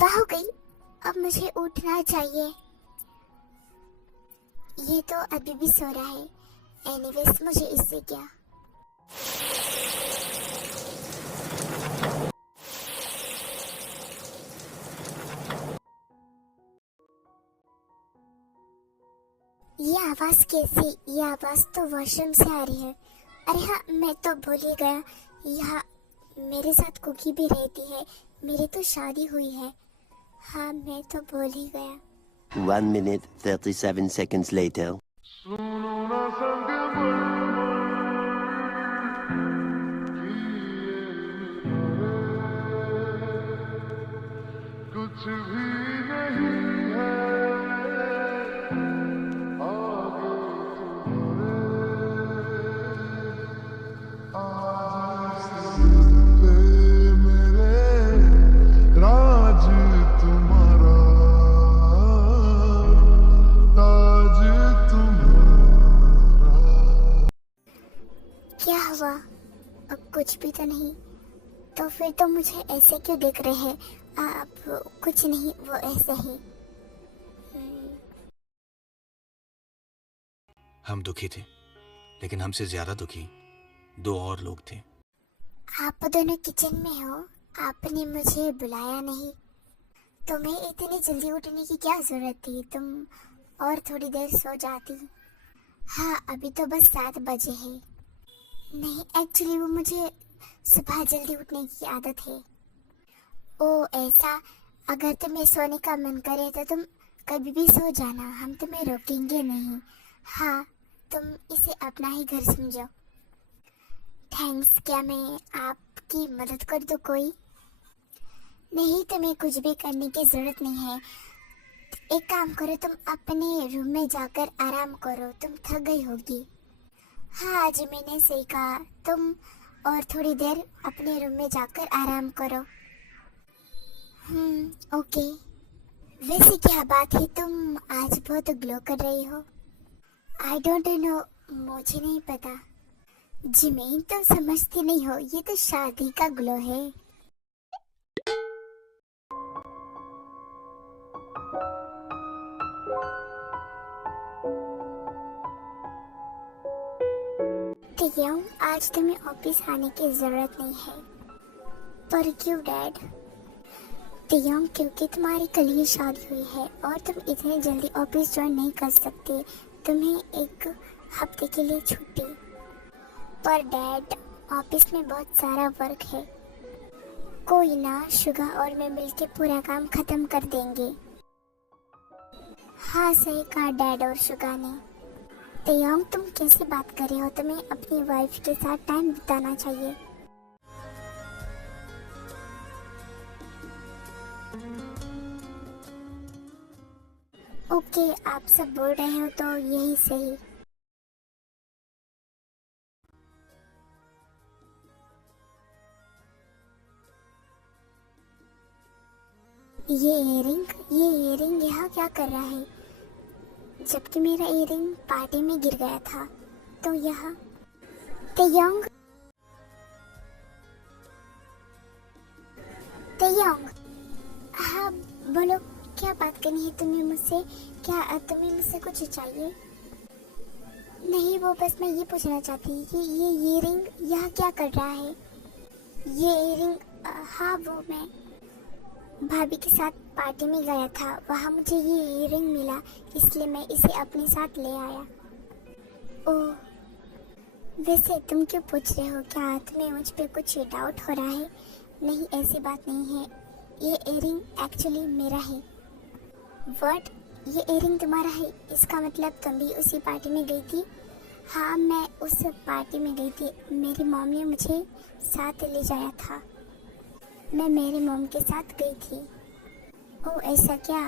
सुबह हो गई, अब मुझे उठना चाहिए। ये तो अभी भी सो रहा है। एनीवेज मुझे इससे क्या। ये आवाज कैसी? ये आवाज तो वॉशरूम से आ रही है। अरे हाँ, मैं तो भूल ही गया, यहाँ मेरे साथ कुकी भी रहती है। मेरी तो शादी हुई है। हाँ, मैं तो भूल ही गया। 1 minute 37 seconds later. कुछ भी नहीं है आगे तुम्हारे, आज से मेरे राज तुम्हारा, ताज तुम्हारा। क्या हुआ? अब कुछ भी तो नहीं। तो फिर तो मुझे ऐसे क्यों देख रहे हैं? आप कुछ नहीं, वो ऐसे ही। हम दुखी थे, लेकिन हमसे ज्यादा दुखी 2 और लोग थे। आप दोनों किचन में हो, आपने मुझे बुलाया नहीं। तुम्हें इतनी जल्दी उठने की क्या जरूरत थी? तुम और थोड़ी देर सो जाती। हाँ, अभी तो बस 7 बजे है। नहीं, एक्चुअली वो मुझे सुबह जल्दी उठने की आदत है। ओ ऐसा? अगर तुम्हें सोने का मन करे तो तुम कभी भी सो जाना, हम तुम्हें रोकेंगे नहीं। हाँ, तुम इसे अपना ही घर समझो। थैंक्स। क्या मैं आपकी मदद कर दूं कोई? नहीं, तुम्हें कुछ भी करने की जरूरत नहीं है। एक काम करो, तुम अपने रूम में जाकर आराम करो, तुम थक गई होगी। हाँ, आज मैंने सही कहा। तुम और थोड़ी देर अपने रूम में जाकर आराम करो। ओके। वैसे क्या बात है, तुम आज बहुत ग्लो कर रही हो। आई डोंट नो, मुझे नहीं पता। जिमीन, तुम समझती नहीं हो, ये तो शादी का ग्लो है। ठीक है, आज तुम्हें ऑफिस आने की जरूरत नहीं है। पर क्यों डैड? तियोंग, क्योंकि तुम्हारी कल ही शादी हुई है और तुम इतनी जल्दी ऑफिस ज्वाइन नहीं कर सकते। तुम्हें 1 हफ्ते के लिए छुट्टी। पर डैड, ऑफिस में बहुत सारा वर्क है। कोई ना, शुगा और मैं मिलके पूरा काम खत्म कर देंगे। हाँ, सही कहा डैड और शुगा ने। तियोंग, तुम कैसे बात कर रहे हो? तुम्हें अपनी वाइफ के साथ टाइम बिताना चाहिए। ओके, आप सब बोल रहे हो तो यही सही। ये इयरिंग यहाँ क्या कर रहा है? जबकि मेरा इयरिंग पार्टी में गिर गया था। तो यहाँ तेयोंग, तेयोंग, हाँ बोलो, क्या बात करनी है तुम्हें मुझसे? क्या तुम्हें मुझसे कुछ चाहिए? नहीं, वो बस मैं ये पूछना चाहती थी कि ये इयरिंग यहाँ क्या कर रहा है? ये इयरिंग, हाँ वो मैं भाभी के साथ पार्टी में गया था, वहाँ मुझे ये इयरिंग मिला, इसलिए मैं इसे अपने साथ ले आया। ओह, वैसे तुम क्यों पूछ रहे हो? क्या तुम्हें मुझ पे कुछ डाउट हो रहा है? नहीं, ऐसी बात नहीं है। ये इयरिंग एक्चुअली मेरा है। व्हाट? ये इयरिंग तुम्हारा है? इसका मतलब तुम भी उसी पार्टी में गई थी? हाँ, मैं उस पार्टी में गई थी। मेरी मॉम ने मुझे साथ ले जाया था। मैं मेरी मॉम के साथ गई थी। ओह, ऐसा क्या?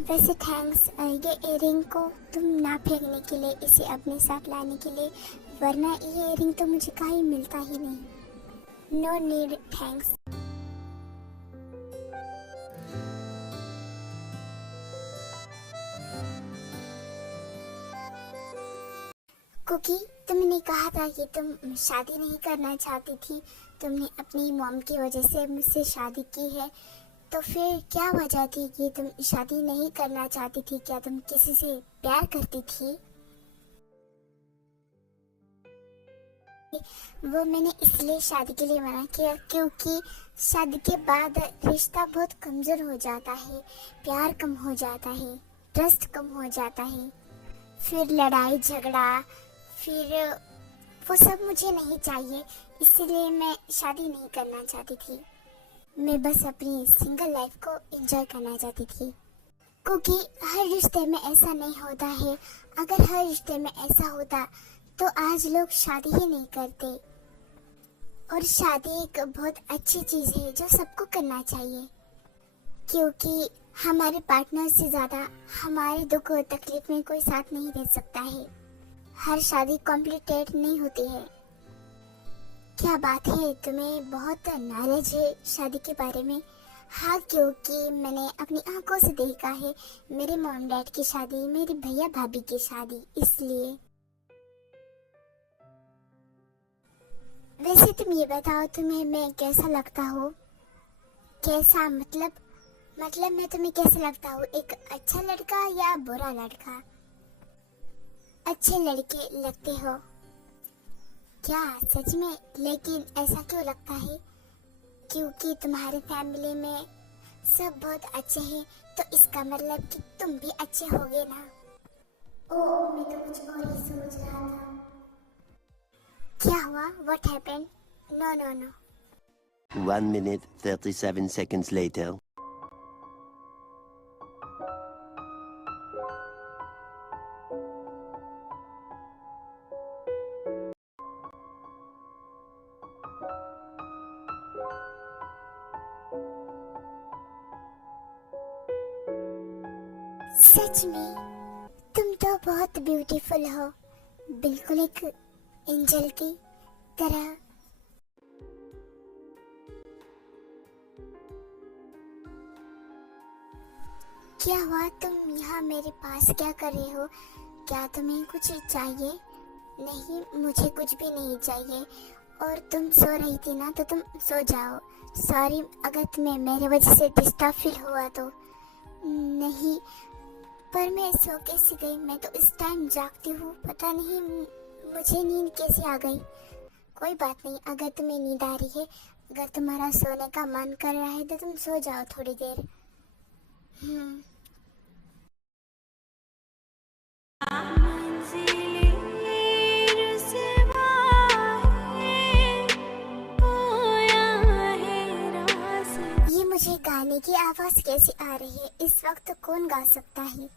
वैसे थैंक्स ये इयरिंग को तुम ना फेंकने के लिए, इसे अपने साथ लाने के लिए, वरना ये इयरिंग तो मुझे कहीं मिलता ही नहीं। No need thanks. कुकी, तुमने कहा था कि तुम शादी नहीं करना चाहती थी। तुमने अपनी मॉम की वजह से मुझसे शादी की है। तो फिर क्या वजह थी कि तुम शादी नहीं करना चाहती थी? क्या तुम किसी से प्यार करती थी? वो मैंने इसलिए शादी के लिए मना किया क्योंकि शादी के बाद रिश्ता बहुत कमजोर हो जाता है, प्यार कम हो जाता है, ट्रस्ट कम हो जाता है, फिर लड़ाई झगड़ा, फिर वो सब मुझे नहीं चाहिए। इसलिए मैं शादी नहीं करना चाहती थी। मैं बस अपनी सिंगल लाइफ को एंजॉय करना चाहती थी, क्योंकि हर रिश्ते में ऐसा नहीं होता है। अगर हर रिश्ते में ऐसा होता तो आज लोग शादी ही नहीं करते। और शादी एक बहुत अच्छी चीज है जो सबको करना चाहिए, क्योंकि हमारे पार्टनर से ज्यादा हमारे दुख और तकलीफ में कोई साथ नहीं दे सकता है। हर शादी कॉम्प्लीटेड नहीं होती है। क्या बात है, तुम्हें बहुत नॉलेज है शादी के बारे में। हाँ, क्योंकि मैंने अपनी आंखों से देखा है मेरे मॉम डैड की शादी, मेरे भैया भाभी की शादी, इसलिए। वैसे तुम ये बताओ, तुम्हें मैं कैसा लगता हूँ? कैसा मतलब मैं तुम्हें कैसा लगता हूँ? एक अच्छा लड़का या बुरा लड़का? अच्छे लड़के लगते हो क्या सच में? लेकिन ऐसा क्यों लगता है? क्योंकि तुम्हारे फैमिली में सब बहुत अच्छे हैं, तो इसका मतलब कि तुम भी अच्छे होगे ना? ओह, मैं तो कुछ और ही सोच रहा था। क्या हुआ? What happened? No. 1 minute, 37 seconds later. सच में तुम तो बहुत ब्यूटीफुल हो, बिल्कुल एक एंजल की तरह। क्या हुआ? तुम यहाँ मेरे पास क्या कर रहे हो? क्या तुम्हें कुछ चाहिए? नहीं, मुझे कुछ भी नहीं चाहिए। और तुम सो रही थी ना, तो तुम सो जाओ। सॉरी अगर तुम्हें मेरे वजह से डिस्टर्ब फील हुआ तो। नहीं, पर मैं सो कैसे गई? मैं तो इस टाइम जागती हूँ, पता नहीं मुझे नींद कैसे आ गई। कोई बात नहीं, अगर तुम्हें नींद आ रही है, अगर तुम्हारा सोने का मन कर रहा है तो तुम सो जाओ थोड़ी देर। ये मुझे गाने की आवाज कैसी आ रही है? इस वक्त कौन गा सकता है?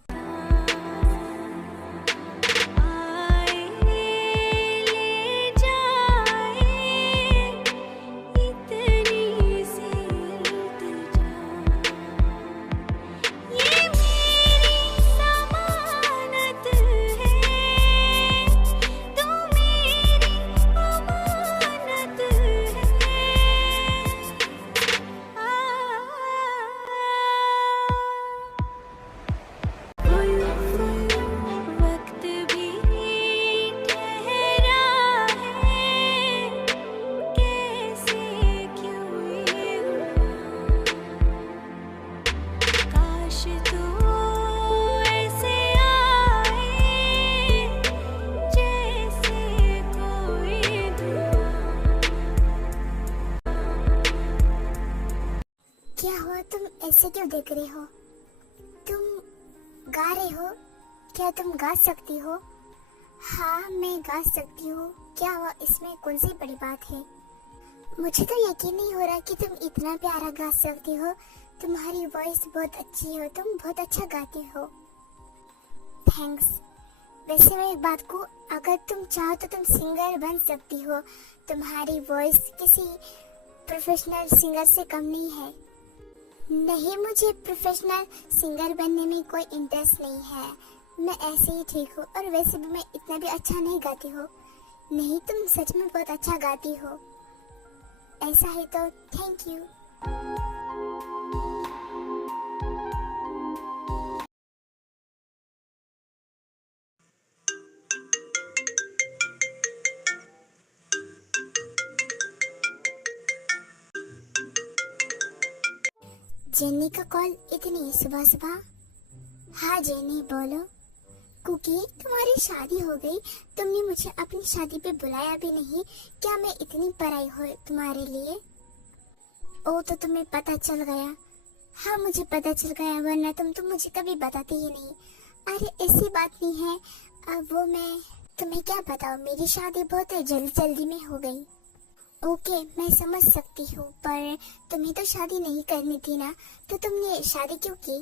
क्या हुआ? तुम ऐसे क्यों देख रहे हो? तुम गा रहे हो? क्या तुम गा सकती हो? हाँ, मैं गा सकती हूँ। क्या हुआ? इसमें कौन सी बड़ी बात है? मुझे तो यकीन नहीं हो रहा कि तुम इतना प्यारा गा सकती हो। तुम्हारी वॉइस बहुत अच्छी हो, तुम बहुत अच्छा गाती हो। थैंक्स। वैसे मैं एक बात को, अगर तुम चाहो तो तुम सिंगर बन सकती हो। तुम्हारी वॉइस किसी प्रोफेशनल सिंगर से कम नहीं है। नहीं, मुझे प्रोफेशनल सिंगर बनने में कोई इंटरेस्ट नहीं है। मैं ऐसे ही ठीक हूँ, और वैसे भी मैं इतना भी अच्छा नहीं गाती हूँ। नहीं, तुम सच में बहुत अच्छा गाती हो। ऐसा है तो थैंक यू। जेनी का कॉल इतनी सुबह सुबह? हाँ जेनी बोलो। कुकी तुम्हारी शादी हो गई, तुमने मुझे अपनी शादी पे बुलाया भी नहीं। क्या मैं इतनी पराई हो तुम्हारे लिए? ओ तो तुम्हें पता चल गया? हाँ मुझे पता चल गया, वरना तुम तो मुझे कभी बताती ही नहीं। अरे ऐसी बात नहीं है, अब वो मैं तुम्हें क्या बताऊँ, मेरी शादी बहुत जल्दी में हो गई। ओके मैं समझ सकती हूँ, पर तुम्हें तो शादी नहीं करनी थी ना, तो तुमने शादी क्यों की?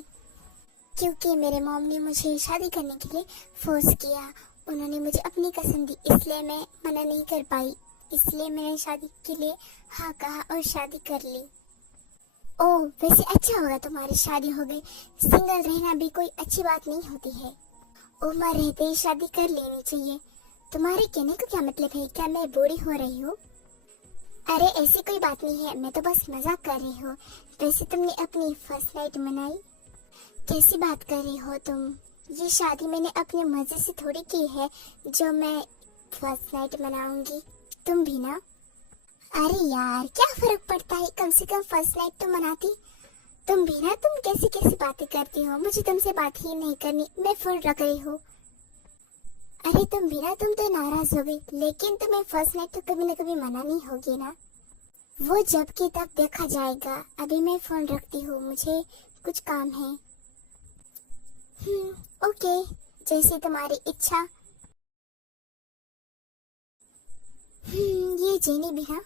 क्योंकि मेरे मॉम ने मुझे शादी करने के लिए फोर्स किया। उन्होंने मुझे अपनी कसम दी, इसलिए मैं मना नहीं कर पाई। इसलिए मैंने शादी के लिए हाँ कहा और शादी कर ली। ओह वैसे अच्छा होगा तुम्हारी शादी हो गई, सिंगल रहना भी कोई अच्छी बात नहीं होती है। उम्र रहते ही शादी कर लेनी चाहिए। तुम्हारे कहने का क्या मतलब है? क्या मैं बूढ़ी हो रही हूँ? अरे ऐसी कोई बात नहीं है, मैं तो बस मजाक कर रही हूँ। वैसे तुमने अपनी फर्स्ट नाइट मनाई? कैसी बात कर रही हो तुम? ये शादी मैंने अपने मजे से थोड़ी की है जो मैं फर्स्ट नाइट मनाऊंगी। तुम भी ना? अरे यार क्या फर्क पड़ता है, कम से कम फर्स्ट नाइट तो मनाती। तुम भी ना, तुम कैसी कैसी बातें करती हो, मुझे तुमसे बात ही नहीं करनी, मैं फोन रख रही हूँ। अरे तुम भी ना, तुम तो नाराज हो गई, लेकिन तुम्हें फर्स्ट नाइट तो कभी ना कभी मनानी होगी ना। वो जब की तब देखा जाएगा, अभी मैं फोन रखती हूँ, मुझे कुछ काम है। ओके जैसी तुम्हारी इच्छा। ये जेनी भी ना